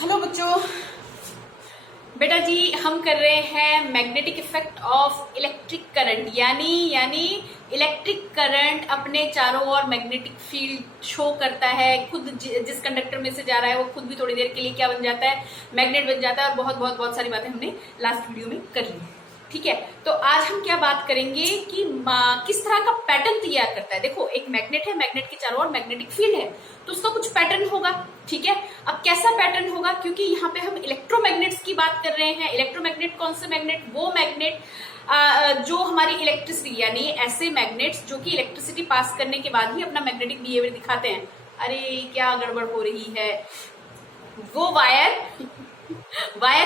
Hello बच्चों। बेटा जी हम कर रहे हैं magnetic effect of electric current, यानी इलेक्ट्रिक करंट अपने चारों ओर मैग्नेटिक फील्ड शो करता है। खुद जिस कंडक्टर में से जा रहा है वो खुद भी थोड़ी देर के लिए क्या बन जाता है, मैग्नेट बन जाता है। और बहुत बहुत बहुत सारी बातें हमने लास्ट वीडियो में कर ली। ठीक है, तो आज हम क्या बात करेंगे कि किस तरह का पैटर्न तैयार करता है। देखो एक मैग्नेट है, मैग्नेट के चारों ओर मैग्नेटिक फील्ड है, तो उसका कुछ पैटर्न होगा। ठीक है, अब कैसा पैटर्न होगा, क्योंकि यहाँ पे हम इलेक्ट्रोमैग्नेट्स की बात कर रहे हैं। इलेक्ट्रोमैग्नेट कौन से मैग्नेट? वो मैग्नेट जो हमारी इलेक्ट्रिसिटी, यानी ऐसे मैग्नेट्स जो कि इलेक्ट्रिसिटी पास करने के बाद ही अपना मैग्नेटिक बिहेवियर दिखाते हैं। अरे क्या गड़बड़ हो रही है। वो वायर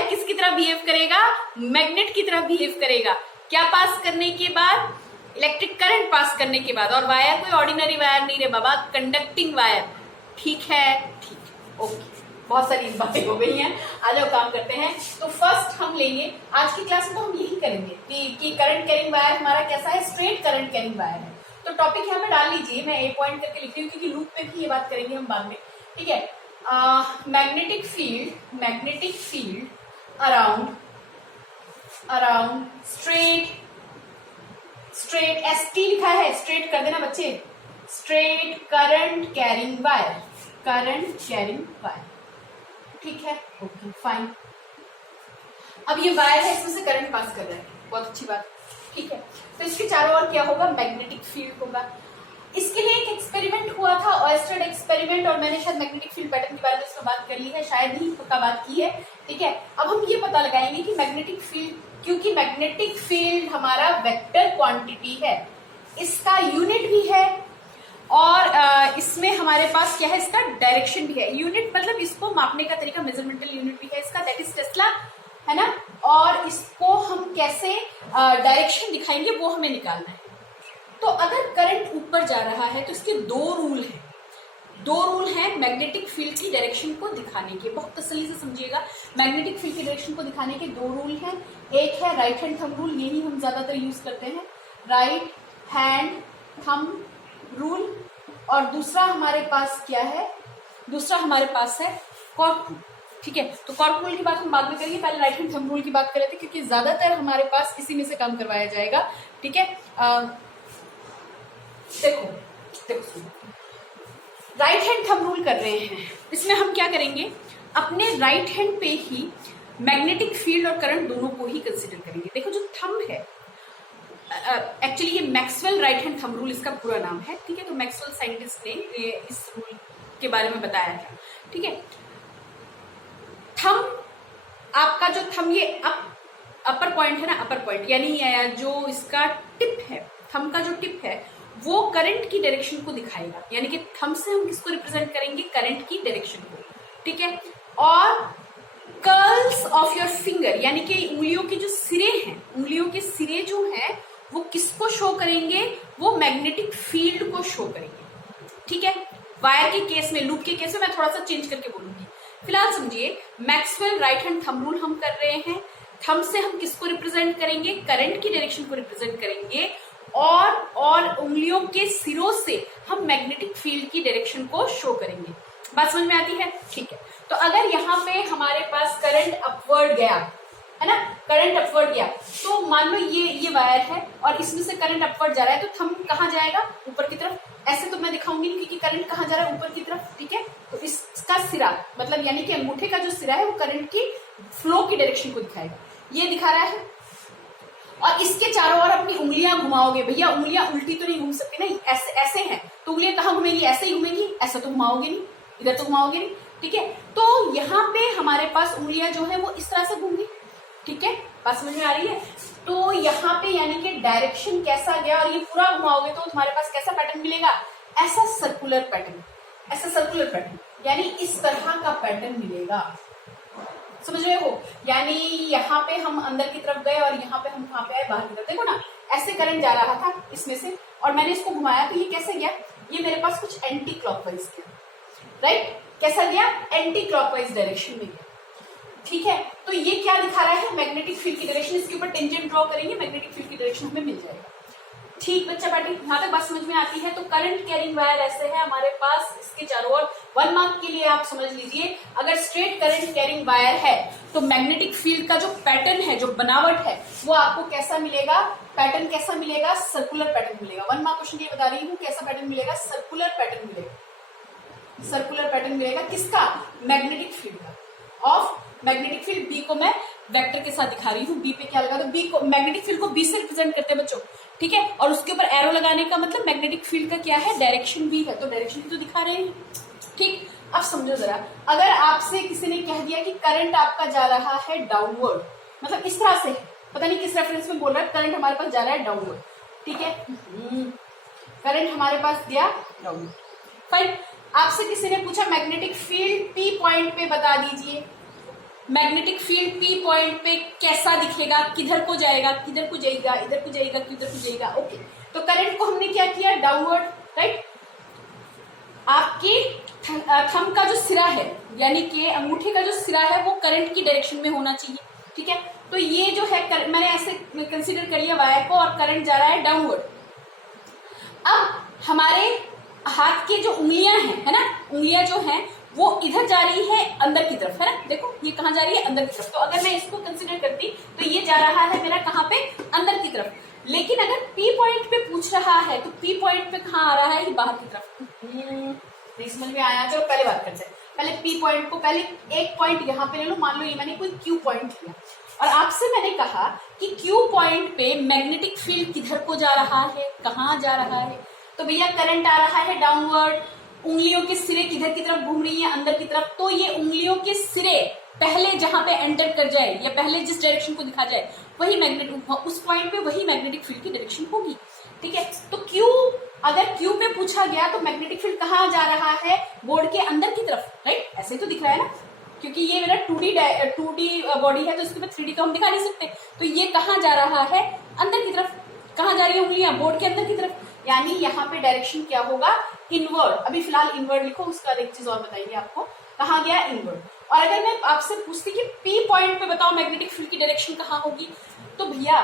किसकी तरह बिहेव करेगा? मैग्नेट की तरह बिहेव करेगा। क्या पास करने के बाद? इलेक्ट्रिक करंट पास करने के बाद। और वायर कोई ऑर्डिनरी वायर नहीं रे बाबा, कंडक्टिंग वायर। ठीक है, ओके, बहुत सारी बातें हो गई हैं। आ जाओ काम करते हैं। तो फर्स्ट हम लेंगे, आज की क्लास में तो हम यही करेंगे कि करंट कैरिंग वायर हमारा कैसा है, स्ट्रेट करंट कैरिंग वायर है। तो टॉपिक यहाँ पे डाल लीजिए, मैं एक पॉइंट करके लिख रही हूँ क्योंकि लूप पे भी ये बात करेंगे हम बाद में। ठीक है, magnetic field around straight ST लिखा है, स्ट्रेट कर देना बच्चे, स्ट्रेट करंट कैरिंग वायर। ठीक है, ओके फाइन। अब ये वायर है, इसमें से करंट पास कर रहा है, बहुत अच्छी बात। ठीक है, तो इसके चारों ओर क्या होगा? मैग्नेटिक फील्ड होगा। इसके लिए एक एक्सपेरिमेंट हुआ था, ऑयस्टेड एक्सपेरिमेंट, और मैंने शायद मैग्नेटिक फील्ड पैटर्न के बारे में इसमें बात कर ली है, शायद ही पक्का बात की है। ठीक है, अब हम ये पता लगाएंगे कि मैग्नेटिक फील्ड, क्योंकि मैग्नेटिक फील्ड हमारा वेक्टर क्वांटिटी है, इसका यूनिट भी है, और इसमें हमारे पास क्या है, इसका डायरेक्शन भी है। यूनिट मतलब इसको मापने का तरीका, मेजरमेंटल यूनिट भी है इसका, दैट इज टेस्ला, है ना। और इसको हम कैसे डायरेक्शन दिखाएंगे वो हमें निकालना है। तो अगर करंट ऊपर जा रहा है तो इसके दो रूल हैं मैग्नेटिक फील्ड की डायरेक्शन को दिखाने के। बहुत तसल्ली से समझिएगा, मैग्नेटिक फील्ड की डायरेक्शन को दिखाने के दो रूल हैं। एक है राइट हैंड थंब रूल, यही हम ज्यादातर यूज करते हैं, राइट हैंड थंब रूल। और दूसरा हमारे पास क्या है? दूसरा हमारे पास है कॉर्क रूल। ठीक है, तो कॉर्क रूल की बात हम बाद में करेंगे, पहले राइट हैंड थंब रूल की बात कर लेते हैं, क्योंकि ज्यादातर हमारे पास इसी में से काम करवाया जाएगा। ठीक है, देखो राइट हैंड थंब रूल कर रहे हैं, इसमें हम क्या करेंगे, अपने राइट हैंड पे ही मैग्नेटिक फील्ड और करंट दोनों को ही कंसीडर करेंगे। देखो जो थंब है, एक्चुअली ये Maxwell right hand thumb rule इसका पूरा नाम है। ठीक है, तो मैक्सवेल साइंटिस्ट ने इस रूल के बारे में बताया था। ठीक है, थंब, आपका जो थंब, ये अपर पॉइंट है ना, अपर पॉइंट यानी जो इसका टिप है, थंब का जो टिप है वो करंट की डायरेक्शन को दिखाएगा, यानी कि थंब से हम किसको रिप्रेजेंट करेंगे? करंट की डायरेक्शन को। ठीक है, और कर्ल्स ऑफ योर फिंगर, यानी कि उंगलियों के जो सिरे हैं, उंगलियों के सिरे जो हैं वो किसको शो करेंगे? वो मैग्नेटिक फील्ड को शो करेंगे। ठीक है, वायर के केस में, लूप के केस में मैं थोड़ा सा चेंज करके बोलूंगी। फिलहाल समझिए, Maxwell right hand thumb rule हम कर रहे हैं। थंब से हम किसको रिप्रेजेंट करेंगे? करंट की डायरेक्शन को रिप्रेजेंट करेंगे, और उंगलियों के सिरों से हम मैग्नेटिक फील्ड की डायरेक्शन को शो करेंगे। बात समझ में आती है? ठीक है, तो अगर यहाँ पे हमारे पास करंट अपवर्ड गया, है ना, करंट अपवर्ड गया, तो मान लो ये वायर है और इसमें से करंट अपवर्ड जा रहा है, तो थंब कहाँ जाएगा? ऊपर की तरफ। ऐसे तो मैं दिखाऊंगी नहीं क्योंकि करंट कहाँ जा रहा है? ऊपर की तरफ। ठीक है, तो इसका सिरा, मतलब यानी कि अंगूठे का जो सिरा है वो करंट की फ्लो की डायरेक्शन को दिखाएगा, ये दिखा रहा है। और इसके चारों ओर अपनी उंगलियां घुमाओगे, भैया उंगलियां उल्टी तो नहीं घूम सकती ना, ऐसे हैं, तो उंगलियां कहाँ घूमेंगी? ऐसे ही घूमेंगी, ऐसा तो घुमाओगे नहीं, इधर तो घुमाओगे नहीं। ठीक है, तो यहाँ पे हमारे पास उंगलियां जो है वो इस तरह से घूमेंगी। ठीक है, बात समझ में आ रही है? तो यहाँ पे यानी कि डायरेक्शन कैसा गया, और ये पूरा घुमाओगे तो तुम्हारे पास कैसा पैटर्न मिलेगा? ऐसा सर्कुलर पैटर्न, यानी इस तरह का पैटर्न मिलेगा। समझ रहे हो? यानी यहाँ पे हम अंदर की तरफ गए और यहाँ पे हम कहाँ पे आए? बाहर की तरफ। देखो ना, ऐसे करंट जा रहा था इसमें से, और मैंने इसको घुमाया तो ये कैसे गया? ये मेरे पास कुछ एंटी क्लॉकवाइज गया, राइट? कैसा गया? एंटी क्लॉकवाइज डायरेक्शन में गया। ठीक है, तो ये क्या दिखा रहा है? मैग्नेटिक फील्ड की डायरेक्शन। इसके ऊपर टेंजेंट ड्रॉ करेंगे, मैग्नेटिक फील्ड की डायरेक्शन हमें मिल जाएगा। ठीक बच्चा पार्टी, यहाँ तक बात समझ में आती है। तो करंट कैरिंग वायर ऐसे है हमारे पास, इसके चारों ओर 1 मार्क के लिए आप समझ लीजिए, अगर स्ट्रेट करंट कैरिंग वायर है तो मैग्नेटिक फील्ड का जो पैटर्न है, जो बनावट है, वो आपको कैसा मिलेगा, पैटर्न कैसा मिलेगा, सर्कुलर पैटर्न मिलेगा। 1 मार्क क्वेश्चन के लिए बता रही हूँ, कैसा पैटर्न मिलेगा, सर्कुलर पैटर्न मिलेगा। सर्कुलर पैटर्न मिलेगा किसका, मैग्नेटिक फील्ड का। ऑफ मैग्नेटिक फील्ड बी को मैं वेक्टर के साथ दिखा रही हूँ, बी पे क्या लगा, तो बी को मैग्नेटिक फील्ड को बी से रिप्रेजेंट करते हैं बच्चों, ठीक है। और उसके ऊपर एरो लगाने का मतलब मैग्नेटिक फील्ड का क्या है, डायरेक्शन बी है, तो डायरेक्शन भी तो दिखा रहे हैं, ठीक। अब समझो जरा, अगर आपसे किसी ने कह दिया कि करंट आपका जा रहा है डाउनवर्ड, मतलब इस तरह से, पता नहीं किस रेफरेंस में बोल रहा है, करंट हमारे पास जा रहा है डाउनवर्ड, ठीक है, करंट हमारे पास गया डाउनवर्ड, फाइन। आपसे किसी ने पूछा मैग्नेटिक फील्ड पी पॉइंट पे बता दीजिए, मैग्नेटिक फील्ड पी पॉइंट पे कैसा दिखेगा, किधर को जाएगा, किधर को जाएगा, इधर को जाएगा, किधर को जाएगा, ओके। तो करंट को हमने क्या किया, डाउनवर्ड, राइट। आपके थंब का जो सिरा है, यानी कि अंगूठे का जो सिरा है, वो करंट की डायरेक्शन में होना चाहिए, ठीक है। तो ये जो है मैंने ऐसे कंसीडर कर लिया वायर को, और करंट जा रहा है डाउनवर्ड। अब हमारे हाथ के जो उंगलियां हैं, है ना, उंगलियां जो हैं वो इधर जा रही है अंदर की तरफ, है ना, देखो ये कहाँ जा रही है, अंदर की तरफ। तो अगर मैं इसको कंसीडर करती तो ये जा रहा है मेरा कहाँ पे, अंदर की तरफ। लेकिन अगर पी पॉइंट पे पूछ रहा है तो पी पॉइंट पे कहाँ आ रहा है, ये बाहर की तरफ। नहीं समझ में आया, चलो पहले बात करते हैं। पहले पी पॉइंट को, पहले एक पॉइंट यहाँ पे ले लो, मान लो ये मैंने कोई क्यू पॉइंट लिया, और आपसे मैंने कहा कि क्यू पॉइंट पे मैग्नेटिक फील्ड किधर को जा रहा है, कहाँ जा रहा है, तो भैया करंट आ रहा है डाउनवर्ड। उंगलियों के सिरे किधर की तरफ घूम रही है, अंदर की तरफ, तो ये उंगलियों के सिरे पहले जहां पे एंटर कर जाए, या पहले जिस डायरेक्शन को दिखा जाए, वही मैग्नेटिक, उस पॉइंट पे वही मैग्नेटिक फील्ड की डायरेक्शन होगी, ठीक है। तो क्यू, अगर क्यू पे पूछा गया तो मैग्नेटिक फील्ड कहाँ जा रहा है, बोर्ड के अंदर की तरफ, राइट, ऐसे तो दिख रहा है ना, क्योंकि ये मेरा 2D बॉडी है, तो इसके ऊपर 3D तो हम दिखा नहीं सकते। तो ये कहाँ जा रहा है, अंदर की तरफ। कहाँ जा रही है उंगलियां, बोर्ड के अंदर की तरफ, यानी यहाँ पे डायरेक्शन क्या होगा, इनवर्ड। अभी फिलहाल इनवर्ड लिखो, उसका एक चीज और बताइए आपको, कहाँ गया, इनवर्ड। और अगर मैं आपसे पूछती कि पी पॉइंट पे बताओ मैग्नेटिक फील्ड की डायरेक्शन कहाँ होगी, तो भैया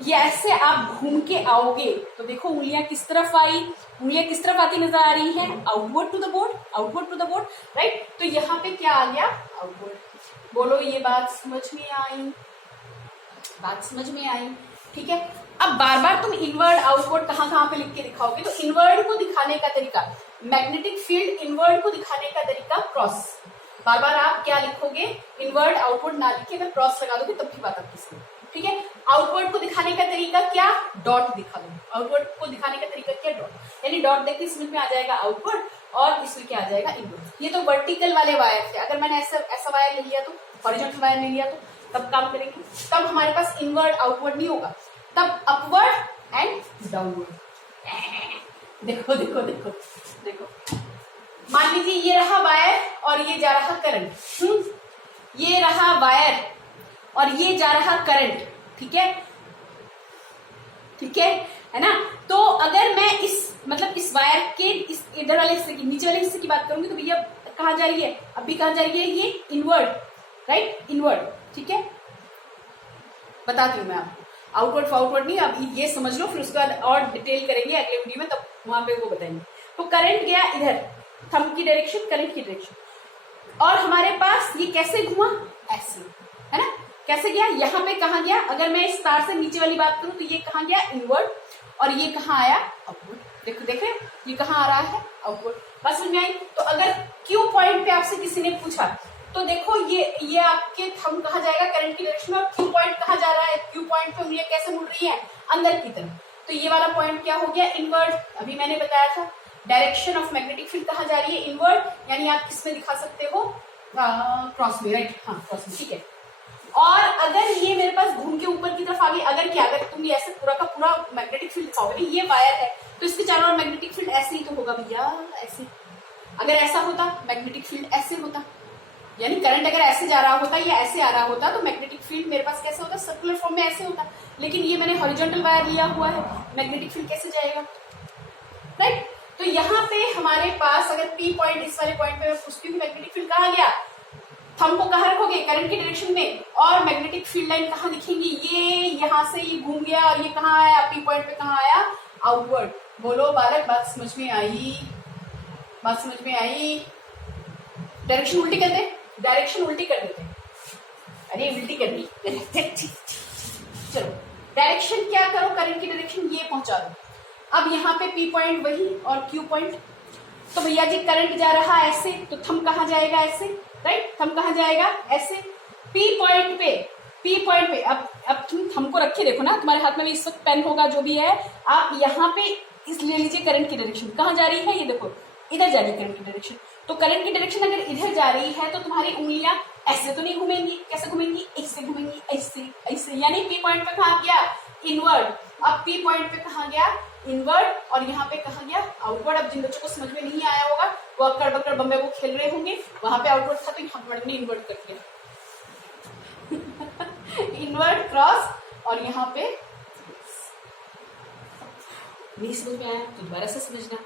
ये ऐसे आप घूम के आओगे, तो देखो उंगलियां किस तरफ आई, उंगलियां किस तरफ आती नजर आ रही हैं, outward to the board, outward to the board, right. तो यहाँ पे क्या आ गया, आउटवर्ड। बोलो ये बात समझ में आई, बात समझ में आई, ठीक है। अब बार बार तुम इनवर्ड आउटवर्ड कहाँ पे लिख के दिखाओगे, तो इनवर्ड को दिखाने का तरीका, मैग्नेटिक फील्ड इनवर्ड को दिखाने का तरीका क्रॉस। बार बार आप क्या लिखोगे, इनवर्ड आउटवर्ड ना लिखे, अगर क्रॉस लगा दोगे तब की बात आपकी सही, ठीक है। आउटवर्ड को दिखाने का तरीका क्या, डॉट दिखा दो। आउटवर्ड को दिखाने का तरीका क्या, डॉट, यानी डॉट देखते समझ में आ जाएगा आउटवर्ड, और इसमें क्या आ जाएगा, इनवर्ड। ये तो वर्टिकल वाले वायर थे, अगर मैंने ऐसा वायर ले लिया तो, हॉरिजॉन्टल वायर ले लिया तो तब काम करेंगे, तब हमारे पास इनवर्ड आउटवर्ड नहीं होगा, तब अपवर्ड एंड डाउनवर्ड। देखो देखो देखो देखो, मान लीजिए ये रहा वायर और ये जा रहा करंट, ये रहा वायर और ये जा रहा करंट, ठीक है, ठीक है ना। तो अगर मैं इस मतलब इस वायर के इस इधर वाले हिस्से की, नीचे वाले हिस्से की बात करूंगी, तो भैया कहाँ जा रही है, अभी कहाँ जा रही है, ये इनवर्ड, राइट, इनवर्ड, ठीक है। बताती हूँ मैं आपको, आउटवर्ड फॉरवर्ड नहीं, अब ये समझ लो, फिर उसके बाद और डिटेल करेंगे अगले वीडियो में, तब वहां पे वो बताएंगे। तो करंट गया इधर, थंब की डायरेक्शन, करंट की डायरेक्शन, और हमारे पास ये कैसे घुमा, ऐसे, है ना, कैसे गया, यहाँ पे कहाँ गया, अगर मैं इस तार से नीचे वाली बात करूं तो ये कहाँ गया, इनवर्ड, और ये कहाँ आया, आउटवर्ड। देखो देख रहे, ये कहाँ आ रहा है, आउटवर्ड। बस समझ में आई। तो अगर क्यू पॉइंट पे आपसे किसी ने पूछा, तो देखो ये आपके थंब कहाँ जाएगा, करंट की डायरेक्शन में, और क्यू पॉइंट कहाँ जा रहा है, क्यू पॉइंट पे उंगलियां कैसे मुड़ रही है, अंदर की तरफ। तो ये वाला पॉइंट क्या हो गया, इनवर्ड। अभी मैंने बताया था डायरेक्शन ऑफ मैग्नेटिक फील्ड कहाँ जा रही है, इनवर्ड, यानी आप किसमें दिखा सकते हो, क्रॉस में, राइट, हाँ क्रॉस में, ठीक है। और अगर ये मेरे पास घूम के ऊपर की तरफ आ गई, अगर क्या, अगर तुम ऐसे पूरा का पूरा मैग्नेटिक फील्ड दिखाओगे, ये वायर है तो इसके चारों ओर मैग्नेटिक फील्ड ऐसे ही तो होगा भैया, ऐसे। अगर ऐसा होता मैग्नेटिक फील्ड ऐसे होता, यानी करंट अगर ऐसे जा रहा होता या ऐसे आ रहा होता, तो मैग्नेटिक फील्ड मेरे पास कैसे होता, सर्कुलर फॉर्म में ऐसे होता। लेकिन ये मैंने हॉरिजॉन्टल वायर लिया हुआ है, मैग्नेटिक फील्ड कैसे जाएगा, राइट। तो यहाँ पे हमारे पास अगर पी पॉइंट, इस वाले पॉइंट पे मैं पूछती हूँ मैग्नेटिक फील्ड कहाँ गया, थंब को कहाँ रखोगे, करंट की डायरेक्शन में, और मैग्नेटिक फील्ड लाइन कहाँ दिखेंगी, ये यहाँ से ये घूम गया और ये कहाँ आया, पी पॉइंट पे कहाँ आया, आउटवर्ड। बोलो बालक, बात समझ में आई, बात समझ में आई। डायरेक्शन उल्टी कर दे, डायरेक्शन उल्टी कर देते, अरे उल्टी कर दी चलो डायरेक्शन क्या करो, करंट की डायरेक्शन ये पहुंचा दो। अब यहाँ पे पी पॉइंट वही और क्यू पॉइंट, तो भैया जी करंट जा रहा ऐसे, तो थंब कहाँ जाएगा, ऐसे, राइट, थंब कहाँ जाएगा, ऐसे, पी पॉइंट पे, पी पॉइंट पे। अब तुम थंब को रखे देखो ना, तुम्हारे हाथ में भी इस वक्त पेन होगा जो भी है, आप यहाँ पे इस ले लीजिए, करंट की डायरेक्शन कहाँ जा रही है, ये देखो इधर जा रही है करंट की डायरेक्शन। तो करंट की डायरेक्शन अगर इधर जा रही है तो तुम्हारी उंगलियां ऐसे तो नहीं घूमेंगी, कैसे घूमेंगी, ऐसे घूमेंगी, ऐसे ऐसे, यानी पी पॉइंट पे कहाँ गया, इनवर्ड। अब पी पॉइंट पे कहाँ गया, इनवर्ड, और यहाँ पे कहाँ गया, आउटवर्ड। अब जिन बच्चों को समझ में नहीं आया होगा वो अक्कड़ बक्कड़ बम्बे वो खेल रहे होंगे, वहां पे आउटवर्ड था तो यहाँ मैडम ने इनवर्ड कर दिया इनवर्ड क्रॉस, और यहाँ पे नहीं समझ में आया तो दोबारा से समझना,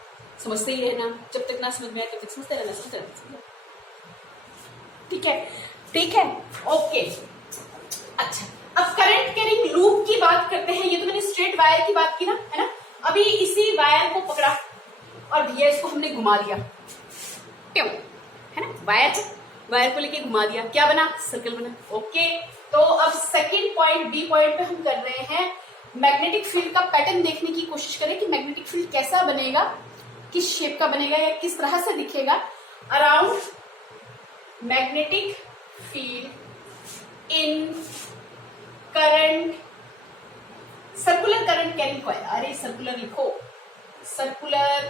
समझते ही रहना, जब तक ना समझ में आए तब तक समझते रहना, समझते रहना। ठीक है, ठीक है, ओके। अच्छा, अब करंट कैरिंग लूप की बात करते हैं। ये तो मैंने स्ट्रेट वायर की बात की ना, है ना। अभी इसी वायर को पकड़ा और भैया इसको हमने घुमा दिया, क्यों, है ना, वायर को लेके घुमा दिया, क्या बना, सर्कल बना। ओके, तो अब सेकंड पॉइंट, बी पॉइंट पे हम कर रहे हैं मैग्नेटिक फील्ड का पैटर्न देखने की कोशिश करें कि मैग्नेटिक फील्ड कैसा बनेगा, किस शेप का बनेगा या किस तरह से दिखेगा। अराउंड मैग्नेटिक फील्ड इन current, circular current carrying coil, अरे सर्कुलर लिखो, सर्कुलर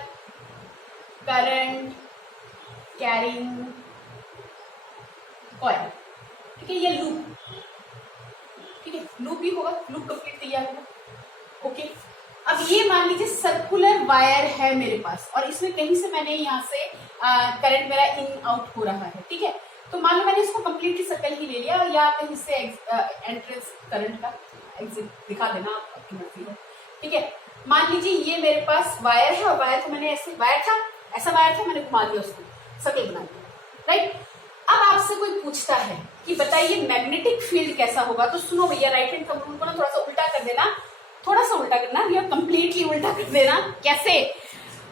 करंट कैरिंग कॉइल, ठीक है, ये लूप, ठीक है, लूप भी होगा, लूप कंप्लीट तैयार होगा। ओके, अब ये मान लीजिए सर्कुलर वायर है मेरे पास और इसमें कहीं से मैंने यहाँ से करंट मेरा इन आउट हो रहा है, ठीक है। तो मान लो मैंने इसको कंप्लीटली सर्कल ही ले लिया या कहीं से एंट्रेंस करंट का एग्जिट दिखा देना, आपकी मर्जी है, ठीक है। मान लीजिए ये मेरे पास वायर है और वायर को मैंने ऐसे, वायर था, ऐसा वायर था, मैंने घुमा दिया उसको, सर्कल बना दिया, राइट। अब आपसे कोई पूछता है कि बताइए मैग्नेटिक फील्ड कैसा होगा, तो सुनो भैया, राइट हैंड थंब रूल को ना थोड़ा सा उल्टा कर देना, थोड़ा सा उल्टा करना भैया, कंप्लीटली उल्टा कर देना। कैसे,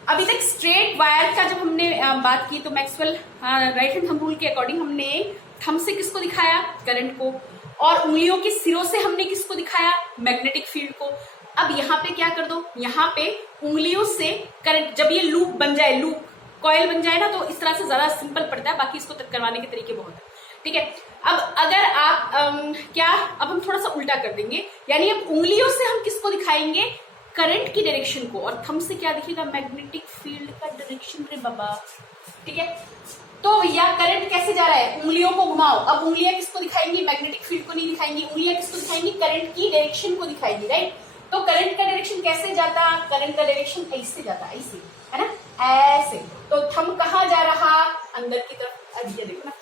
अभी तक स्ट्रेट वायर का जब हमने बात की तो Maxwell right hand thumb rule के अकॉर्डिंग हमने थंब से किसको दिखाया, करंट को, और उंगलियों के सिरों से हमने किसको दिखाया, मैग्नेटिक फील्ड को। अब यहाँ पे क्या कर दो, यहाँ पे उंगलियों से करंट, जब ये लूप बन जाए, लूप कॉइल बन जाए ना, तो इस तरह से ज्यादा सिंपल पड़ता है, बाकी इसको तक करवाने के तरीके बहुत है, ठीक है। अब अगर आप क्या, अब हम थोड़ा सा उल्टा कर देंगे, यानी अब उंगलियों से हम किसको दिखाएंगे, करंट की डायरेक्शन को, और थंब से क्या दिखेगा, मैग्नेटिक फील्ड का डायरेक्शन रे बाबा, ठीक है। तो भैया करंट कैसे जा रहा है, उंगलियों को घुमाओ, अब उंगलियां किसको दिखाएंगी, मैग्नेटिक फील्ड को नहीं दिखाएंगी, उंगलियां किसको दिखाएंगी, करंट की डायरेक्शन को दिखाएंगी, राइट। तो करंट का डायरेक्शन कैसे जाता, करंट का डायरेक्शन ऐसे जाता, ऐसे, है ना, ऐसे। तो थंब कहाँ जा रहा, अंदर की तरफ। अब ये देखो ना,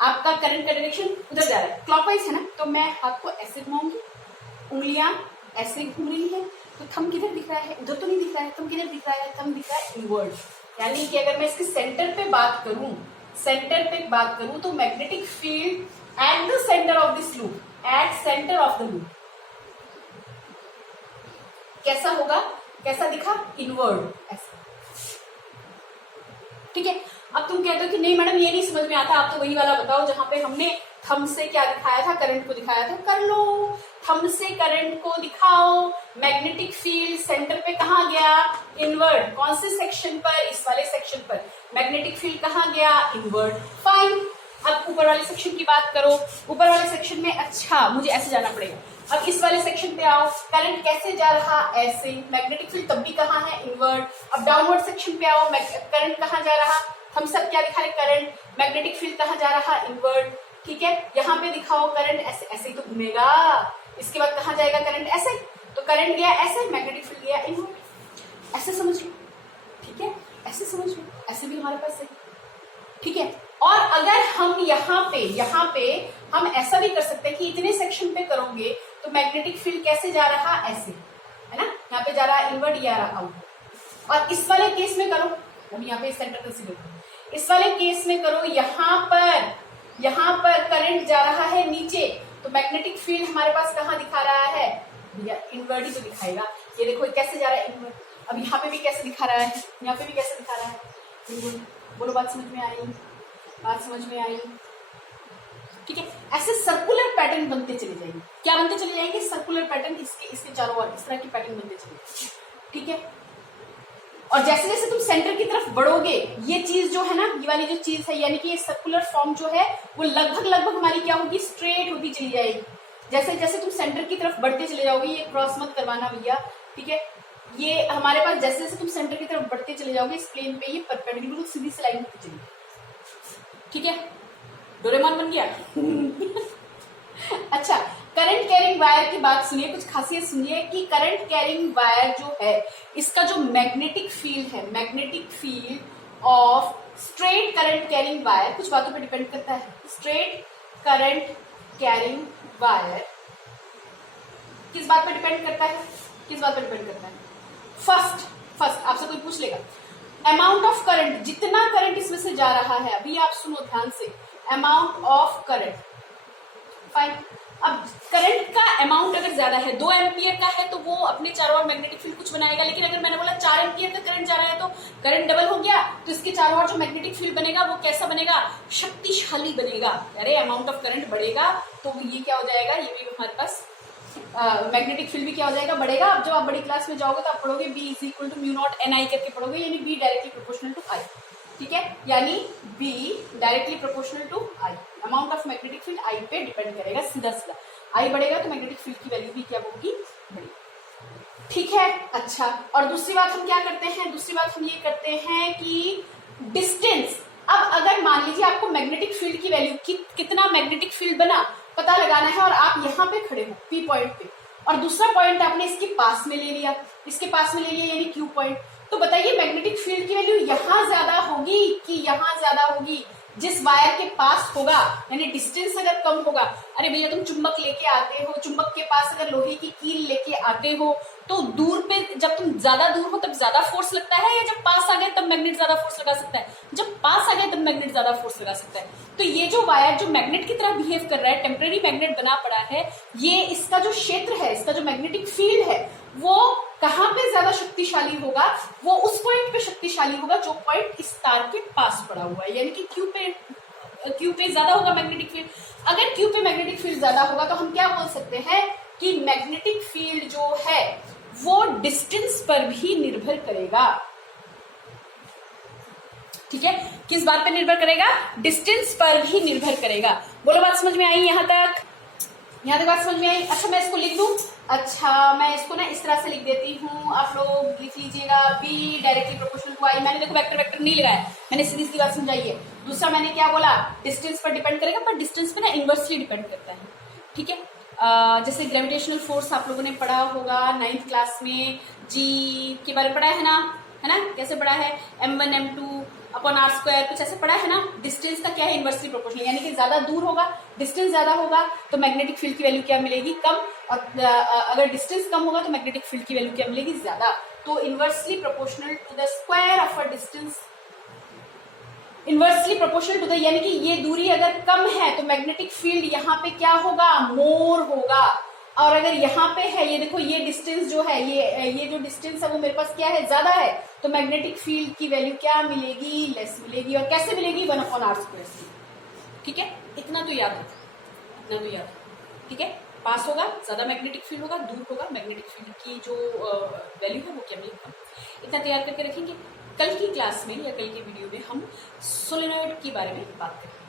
आपका करंट का डायरेक्शन उधर जा रहा है, क्लॉकवाइज है ना, तो मैं हाथ को ऐसे घुमाऊंगी, उंगलियां ऐसे घूम रही है, तो थंब किधर दिख रहा है, उधर तो नहीं दिख रहा है, थंब किधर दिख रहा है, थंब दिख रहा है इनवर्ड। यानी कि अगर मैं इसके सेंटर पे बात करूं, सेंटर पे बात करूं, तो magnetic field at the centre of this loop, at centre of the loop कैसा होगा, कैसा दिखा, इनवर्ड, ऐसा, ठीक है। अब तुम कहते हो कि नहीं मैडम ये नहीं समझ में आता, आप तो वही वाला बताओ जहां पे हमने थंब से क्या दिखाया था, करंट को दिखाया था। कर लो, थंब से करंट को दिखाओ, मैग्नेटिक फील्ड सेंटर पे कहाँ गया, इनवर्ड। कौन से सेक्शन पर, इस वाले सेक्शन पर। मैग्नेटिक फील्ड कहाँ गया, इनवर्ड, फाइन। अब ऊपर वाले सेक्शन की बात करो, ऊपर वाले सेक्शन में, अच्छा मुझे ऐसे जाना पड़ेगा, अब इस वाले सेक्शन पे आओ, करंट कैसे जा रहा, ऐसे, मैग्नेटिक फील्ड तब भी कहाँ है, इनवर्ड। अब डाउनवर्ड सेक्शन पे आओ, करंट कहाँ जा रहा, हम सब क्या दिखा रहे, करंट, मैग्नेटिक फील्ड कहाँ जा रहा, इनवर्ड, ठीक है। यहाँ पे दिखाओ करंट ऐसे, ऐसे ही तो घूमेगा, इसके बाद कहाँ जाएगा करंट, ऐसे, तो करंट गया ऐसे, मैग्नेटिक फील्ड गया इनवर्ड, ऐसे समझ लो, ठीक है, ऐसे समझ लो, ऐसे भी हमारे पास है, ठीक है। और अगर हम यहाँ पे हम ऐसा भी कर सकते हैं कि इतने सेक्शन पे करोगे तो मैग्नेटिक फील्ड कैसे जा रहा, ऐसे, है ना, यहाँ पे जा रहा इनवर्ड, या रहा आउट। और इस वाले केस में करो, हम यहाँ पे सेंटर कंसीडर करो, इस वाले केस में करो, यहाँ पर करंट जा रहा है नीचे, तो मैग्नेटिक फील्ड हमारे पास कहाँ दिखा रहा है भैया, इनवर्ट ही तो दिखाएगा। ये देखो कैसे जा रहा है इनवर्ट, अब यहाँ पे भी कैसे दिखा रहा है, यहाँ पे भी कैसे दिखा रहा है। बोलो बात समझ में आई, बात समझ में आई, ठीक है। ऐसे सर्कुलर पैटर्न बनते चले जाएंगे, क्या बनते चले जाएंगे, सर्कुलर पैटर्न, इसके चारों ओर इस तरह के पैटर्न बनते चले जाएंगे, ठीक है। और जैसे जैसे तुम सेंटर की तरफ बढ़ोगे, ये चीज जो है ना, ये वाली जो चीज है, यानी कि ये सर्कुलर फॉर्म जो है वो लगभग हमारी क्या होगी, स्ट्रेट होती चली जाएगी। जैसे जैसे तुम सेंटर की तरफ बढ़ते चले जाओगे, ये क्रॉस मत करवाना भैया, ठीक है। ये हमारे पास जैसे जैसे तुम सेंटर की तरफ बढ़ते चले जाओगे, इस प्लेन पे ये परपेंडिकुलर सीधी सी लाइन होती चली, ठीक है। डोरेमोन बन गया। अच्छा, करंट कैरिंग वायर की बात सुनिए, कुछ खासियत सुनिए कि करंट कैरिंग वायर जो है, इसका जो मैग्नेटिक फील्ड है, magnetic field of straight current carrying wire कुछ बातों पे डिपेंड करता है। स्ट्रेट करंट कैरिंग वायर किस बात पे डिपेंड करता है, किस बात पे डिपेंड करता है? फर्स्ट आपसे कोई पूछ लेगा, अमाउंट ऑफ करंट, जितना करंट इसमें से जा रहा है, अभी आप सुनो ध्यान से, अमाउंट ऑफ करंट, फाइन। अब करंट का अमाउंट अगर ज्यादा है, 2 एम्पियर का है, तो वो अपने चारों ओर मैग्नेटिक फील्ड कुछ बनाएगा। लेकिन अगर मैंने बोला 4 एम्पियर का करंट जा रहा है, तो करंट डबल हो गया, तो इसके चारों ओर जो मैग्नेटिक फील्ड बनेगा वो कैसा बनेगा, शक्तिशाली बनेगा। अरे अमाउंट ऑफ करंट बढ़ेगा तो ये क्या हो जाएगा, ये भी हमारे पास मैग्नेटिक फील्ड भी क्या हो जाएगा, बढ़ेगा। अब जब आप बड़ी क्लास में जाओगे तो आप पढ़ोगे B is equal to mu naught NI करके पढ़ोगे, यानी B directly proportional to I, ठीक है। यानी B directly proportional to I, amount of magnetic field I पे डिपेंड करेगा, सीधा सीधा। I बढ़ेगा तो मैग्नेटिक फील्ड की वैल्यू भी क्या होगी, बढ़ेगी, ठीक है। अच्छा, और दूसरी बात हम क्या करते हैं, दूसरी बात हम ये करते हैं कि डिस्टेंस। अब अगर मान लीजिए आपको मैग्नेटिक फील्ड की वैल्यू कितना मैग्नेटिक फील्ड बना पता लगाना है, और आप यहाँ पे खड़े हो P पॉइंट पे, और दूसरा पॉइंट आपने इसके पास में ले लिया, इसके पास में ले लिया यानी Q पॉइंट, तो बताइए मैग्नेटिक फील्ड की वैल्यू यहाँ ज्यादा होगी कि यहाँ ज्यादा होगी, जिस वायर के पास होगा, यानी डिस्टेंस अगर कम होगा। अरे भैया तुम चुंबक लेके आते हो, चुंबक के पास अगर लोहे की कील लेके आते हो, तो दूर पे जब तुम ज्यादा दूर हो तब ज्यादा फोर्स लगता है, या जब पास आ गए तब मैग्नेट ज्यादा फोर्स लगा सकता है? जब पास आ गए तब मैग्नेट ज्यादा फोर्स लगा सकता है। तो ये जो वायर जो मैग्नेट की तरह बिहेव कर रहा है, टेम्परेरी मैग्नेट बना पड़ा है, ये इसका जो क्षेत्र है, इसका जो मैग्नेटिक फील्ड है, वो कहाँ पे ज्यादा शक्तिशाली होगा, वो उस पॉइंट पे शक्तिशाली होगा जो पॉइंट इस तार के पास पड़ा हुआ है, यानी कि क्यू पे ज्यादा होगा मैग्नेटिक फील्ड। अगर क्यू पे मैग्नेटिक फील्ड ज्यादा होगा तो हम क्या बोल सकते हैं कि मैग्नेटिक फील्ड जो है वो डिस्टेंस पर भी निर्भर करेगा, ठीक है। किस बात पर निर्भर करेगा, डिस्टेंस पर भी निर्भर करेगा। बोलो बात समझ में आई यहां तक, यहां तक बात समझ में आई? अच्छा मैं इसको लिख दूं, अच्छा मैं इसको ना इस तरह से लिख देती हूँ, आप लोग लिख लीजिएगा B directly proportional to I। मैंने देखो वेक्टर नहीं लगाया, मैंने सीधी सीधी बात समझाई है। दूसरा मैंने क्या बोला, डिस्टेंस पर डिपेंड करेगा, पर डिस्टेंस पे ना इनवर्सली डिपेंड करता है, ठीक है। जैसे ग्रेविटेशनल फोर्स आप लोगों ने पढ़ा होगा 9th क्लास में, G के बारे में पढ़ा है ना, कैसे पढ़ा है, M1 M2 अपॉन R², कुछ ऐसे पढ़ा है ना। डिस्टेंस का क्या है, इनवर्सली प्रोपोर्शनल, यानी कि ज्यादा दूर होगा, डिस्टेंस ज्यादा होगा तो मैग्नेटिक फील्ड की वैल्यू क्या मिलेगी, कम, और अगर डिस्टेंस कम होगा तो मैग्नेटिक फील्ड की वैल्यू क्या मिलेगी, ज्यादा। तो inversely proportional to the square of a distance, inversely proportional to the, यानी कि ये दूरी अगर कम है तो मैग्नेटिक फील्ड यहाँ पे क्या होगा, मोर होगा। और अगर यहाँ पे है, ये देखो ये डिस्टेंस जो है, ये जो डिस्टेंस है वो मेरे पास क्या है, ज्यादा है, तो मैग्नेटिक फील्ड की वैल्यू क्या मिलेगी, लेस मिलेगी। और कैसे मिलेगी, 1/r², ठीक है। इतना तो याद है, इतना तो याद है, ठीक है। पास होगा ज्यादा मैग्नेटिक फील्ड होगा, दूर होगा मैग्नेटिक फील्ड की जो वैल्यू है वो क्या मिलेगी, इतना तैयार करके रखेंगे। कल की क्लास में या कल के वीडियो में हम सोलेनॉइड के बारे में बात करेंगे,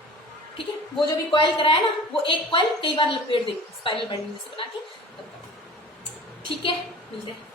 ठीक है। वो जो भी कॉइल कराया ना, वो एक कॉइल कई बार लपेट देंगे स्पाइरल बाइंडिंग से बना के, ठीक है। मिलते हैं।